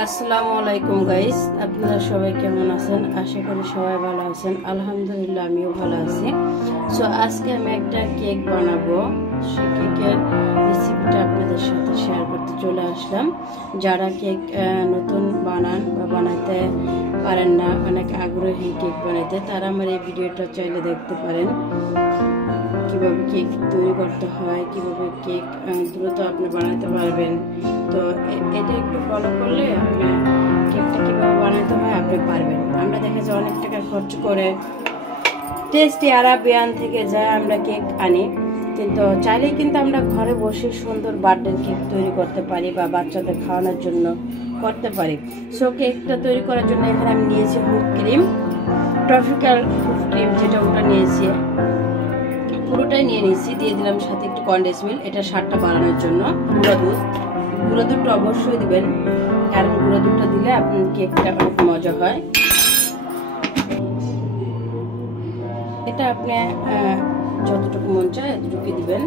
আসসালামু আলাইকুম গাইস, আপনারা সবাই কেমন আছেন? আশা করি সবাই ভালো আছেন। আলহামদুলিল্লাহ আমিও ভালো আছি। সো আজকে আমি একটা কেক বানাবো। সেই কেকের রেসিপিটা আপনাদের সাথে শেয়ার করতে চলে আসলাম। যারা কেক নতুন বানান বা বানাতে পারেন না, অনেক আগ্রহী কেক বানাইতে, তারা আমার এই ভিডিওটা চাইলে দেখতে পারেন। কিভাবে কেক তৈরি করতে হয়, কিভাবে কেক দ্রুত আপনি বানাতে পারবেন। তো এটা একটু ফলো করলে আপনি কেকটা কিভাবে বানাতে হয় আপনি পারবেন। আমরা দেখা যায় অনেক টাকা খরচ করে টেস্টি আরাবিয়ান থেকে যা আমরা কেক আনি, কিন্তু চাইলেই কিন্তু আমরা ঘরে বসে সুন্দর বার্থডে কেক তৈরি করতে পারি বা বাচ্চাদের খাওয়ানোর জন্য করতে পারি। সো কেকটা তৈরি করার জন্য এখানে আমি নিয়েছি whip cream, tropical whip cream, যেটা ওটা নিয়েছি পুরোটাই নিয়ে নিয়েছি। দিয়ে দিলাম সাথে একটু কনডেন্স মিল্ক, এটা স্বাদটা বাড়ানোর জন্য। গুঁড়ো দুধটা অবশ্যই দিবেন, কারণ গুঁড়ো দুধটা দিলে আপনার কেকটা অনেক মজা হয়। এটা আপনি যতটুকু মন চায় এতটুকু দিবেন।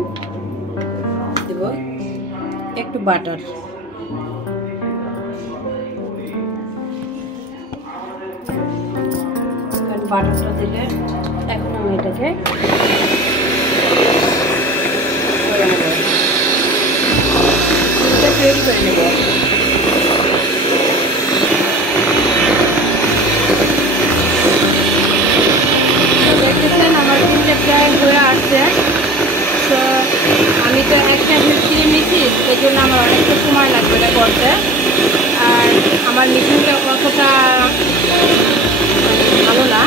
দেব একটু বাটার, বাটারটা দিলে এখন আমি এটাকে তৈরি করে নেব। দেখতেছেন আমার ক্রিমটা প্রায় হয়ে আসছে। তো আমি তো একটা হুইপ ক্রিম নিচ্ছি, এই জন্য আমার অনেকটা সময় লাগবে এটা করতে। আর আমার মেশিনটা অতটা ভালো না।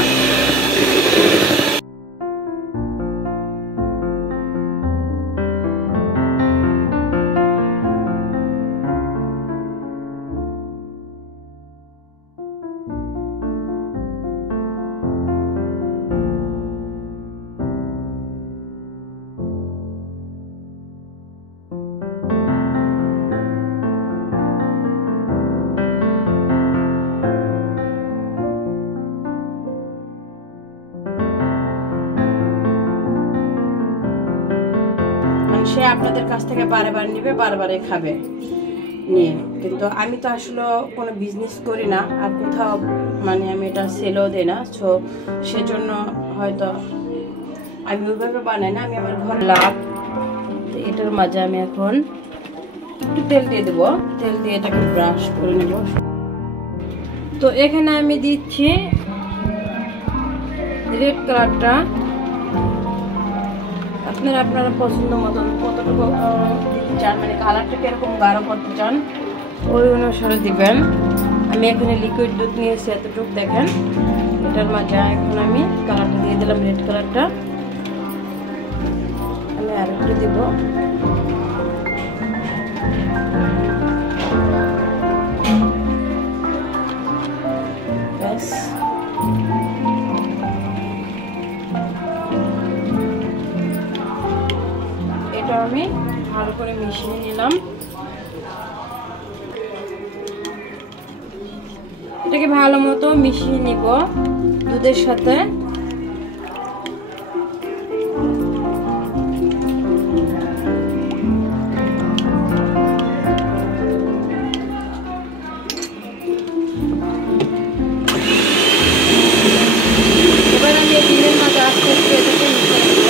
সে আপনাদের কাছ থেকে বারবার নিবে, বারবারে খাবে নিয়ে। কিন্তু আমি তো আসলে কোনো বিজনেস করি না, আর কোথাও মানে আমি এটা সেলও দিই না। সো সেজন্য হয়তো আমি ওইভাবে বানাই না, আমি আমার ঘরে লাভ। এটার মাঝে আমি এখন একটু তেল দিয়ে দেবো। তেল দিয়ে এটাকে ব্রাশ করে নেব। তো এখানে আমি দিচ্ছি রেড কালারটা। আপনারা পছন্দ মতন কতটুকু চান, মানে কালারটা কিরকম গাঢ় করতে চান ওই অনুসারে দিবেন। আমি এখানে লিকুইড দুধ নিয়েছি এতটুকু, দেখেন। এটার মাঝে এখন আমি কালারটা দিয়ে দিলাম, রেড কালারটা। আমি আর একটু দিব। ব্যাস, এটা আমি ভালো করে মিশিয়ে নিলাম। এটাকে ভালো মতো মিশিয়ে নিব দুধের সাথে। এবার আমি এই ডিমের মাঝে আস্তে আস্তে এটাকে মিশিয়ে নেব।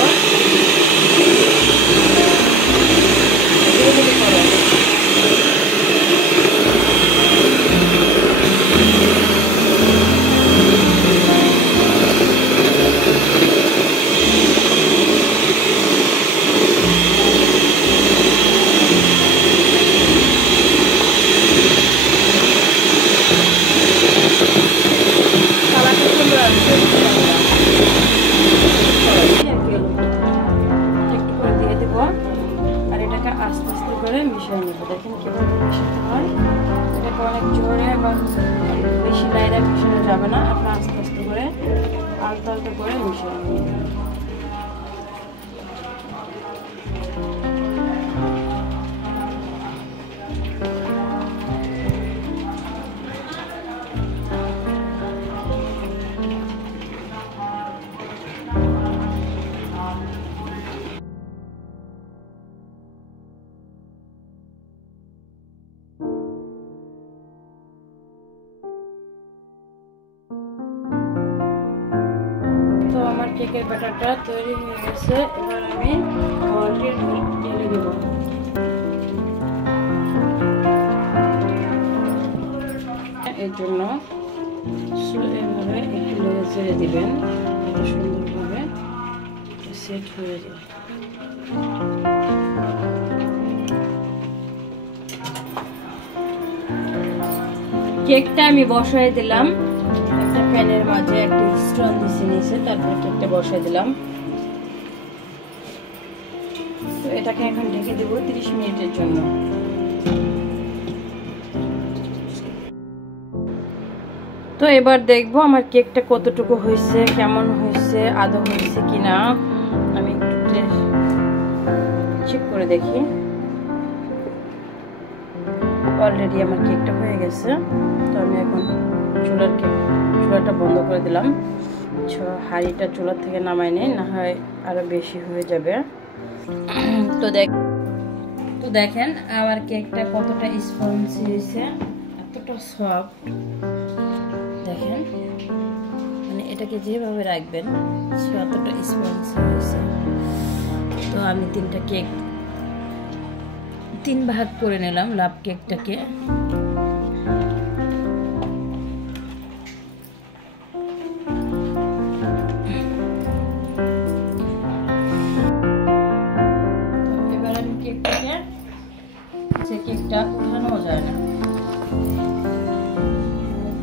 একটু করে দিয়ে দেব, আর এটাকে আস্তে আস্তে করে মিশিয়ে নেব। দেখেন কিভাবে মিশাতে হয়। এটাকে অনেক জোরে বা বেশি লাইনে মিশানো যাবে না, আপনার আস্তে আস্তে করে আলতো আলতো করে মিশিয়ে নেবেন। কেকের ব্যাটারটা তৈরি হয়ে গেছে। এবার আমি মোল্ডে ঢেলে দেব। এর জন্য এভাবে একটু নেড়ে চেড়ে দিবেন, এটা সুন্দরভাবে সেট হয়ে যায়। কেকটা আমি বসাই দিলাম একটা প্যানের মাঝে, একটা স্টোন দিছি নিচে, তারপরে কেকটা বসাই দিলাম। তো এটাকে এখন ঢেকে দেবো 30 মিনিটের জন্য। তো এবার দেখবো আমার কেকটা কতটুকু হয়েছে, কেমন হয়েছে, আদৌ হয়েছে কিনা। আমি একটু চেক করে দেখি। অলরেডি আমার কেকটা হয়ে গেছে। তো আমি এখন চুলাটা বন্ধ করে দিলাম। হাঁড়িটা চুলার থেকে নামাই নেই, না হয় আরো বেশি হয়ে যাবে। তো দেখেন আমার কেকটা কতটা স্পঞ্জি হয়েছে, এতটা সফট। দেখেন, মানে এটাকে যেভাবে রাখবেন ততটা স্পঞ্জি হয়েছে। তো আমি 3টা কেক 3 ভাগ করে নিলাম লাভ কেকটাকে। এবার আমি কেকটা উঠানো যায় না,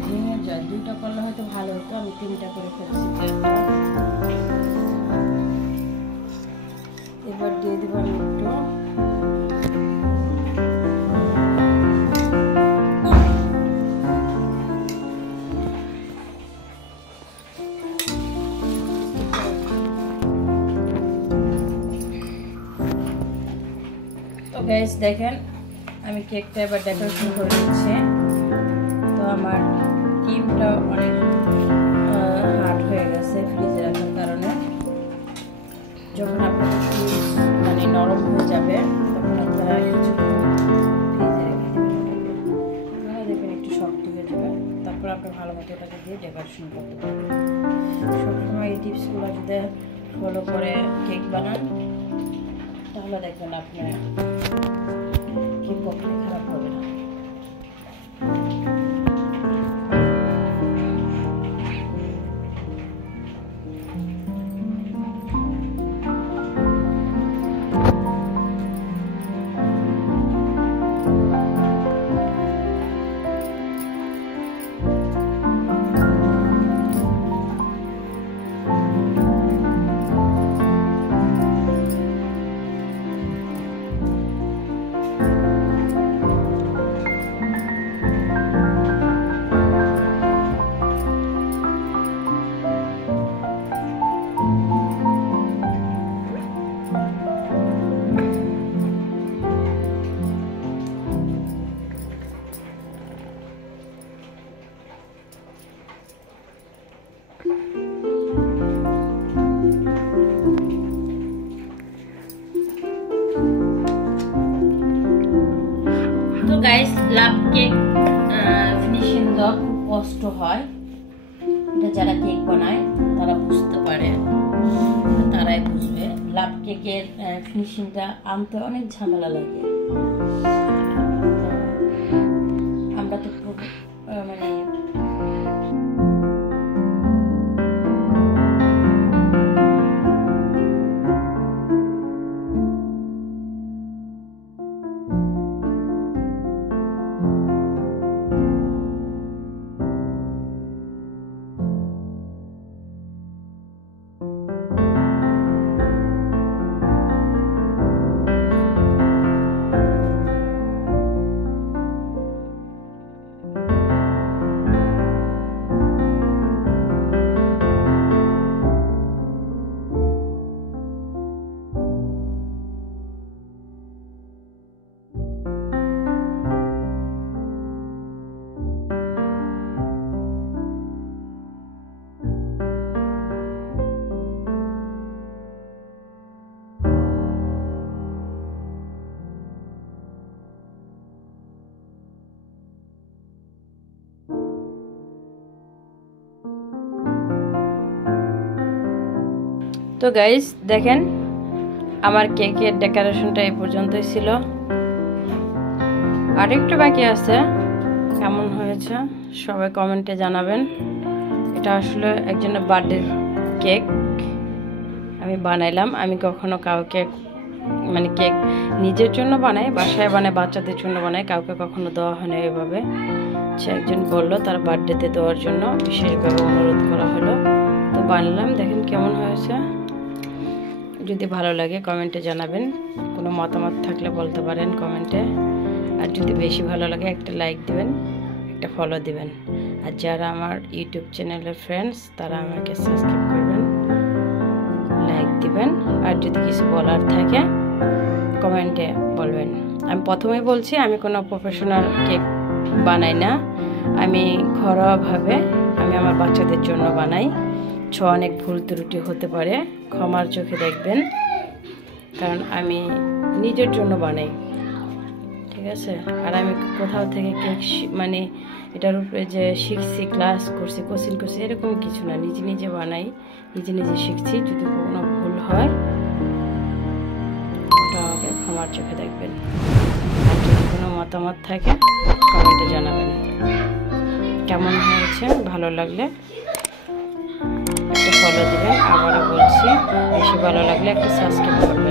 ভেঙে যায়। 2টা করলে হয়তো ভালো হতো, আমি 3টা করে ফেলছি কেকটা। এবার দিয়ে দেবো আমি একটু গাইস। দেখেন আমি কেকটা এবার ডেকোরেশন করে দিচ্ছি। তো আমার ক্রিমটা অনেক হার্ড হয়ে গেছে ফ্রিজে রাখার কারণে। যখন আপনার মানে নরম হয়ে যাবে তখন আপনারা কিছু ফ্রিজে রেখে দেবেন, তাহলে দেখবেন একটু শক্ত হয়ে যাবে। তারপর আপনি ভালো মতো ওটাকে দিয়ে ডেকোরেশন করতে পারবেন। সবসময় এই টিপসগুলো যদি ফলো করে কেক বানান তাহলে দেখবেন আপনার কেক কখনো খারাপ হবে না। গাইস লাভ কেক ফিনিশিং দেওয়া খুব কষ্ট হয়। এটা যারা কেক বানায় তারা বুঝতে পারে, তারাই বুঝবে। লাভ কেকের ফিনিশিংটা আনতে অনেক ঝামেলা লাগে। আমরা তো মানে তো গাইস দেখেন আমার কেকের ডেকোরেশনটা এই পর্যন্তই ছিল, আর একটু বাকি আছে। কেমন হয়েছে সবাই কমেন্টে জানাবেন। এটা আসলে একজনের বার্থডে কেক আমি বানাইলাম। আমি কখনো কাউকে মানে কেক নিজের জন্য বানাই, বাসায় বানাই, বাচ্চাদের জন্য বানাই, কাউকে কখনো দেওয়া হয় না এভাবে। সে একজন বললো তার বার্থডেতে দেওয়ার জন্য, বিশেষভাবে অনুরোধ করা হলো, তো বানালাম। দেখেন কেমন হয়েছে। যদি ভালো লাগে কমেন্টে জানাবেন, কোনো মতামত থাকলে বলতে পারেন কমেন্টে। আর যদি বেশি ভালো লাগে একটা লাইক দিবেন, একটা ফলো দিবেন। আর যারা আমার ইউটিউব চ্যানেলের ফ্রেন্ডস তারা আমাকে সাবস্ক্রাইব করবেন, লাইক দিবেন। আর যদি কিছু বলার থাকে কমেন্টে বলবেন। আমি প্রথমেই বলছি আমি কোনো প্রফেশনাল কেক বানাই না, আমি ঘরোয়াভাবে আমি আমার বাচ্চাদের জন্য বানাই। অনেক ভুল ত্রুটি হতে পারে, ক্ষমার চোখে দেখবেন, কারণ আমি নিজের জন্য বানাই, ঠিক আছে। আর আমি কোথাও থেকে কেক মানে এটার উপরে যে শিখছি, ক্লাস করছি, কোচিং করছি, এরকম কিছু না, নিজে নিজে বানাই, নিজে নিজে শিখছি। যদি কোনো ভুল হয় ওটা আমাকে ক্ষমার চোখে দেখবেন। আর যদি কোনো মতামত থাকে কমেন্টে জানাবেন। কেমন হয়েছে ভালো লাগলে একটা ফলো দিবেন। আবারও বলছি বেশি ভালো লাগলে একটা সাবস্ক্রাইব করবেন।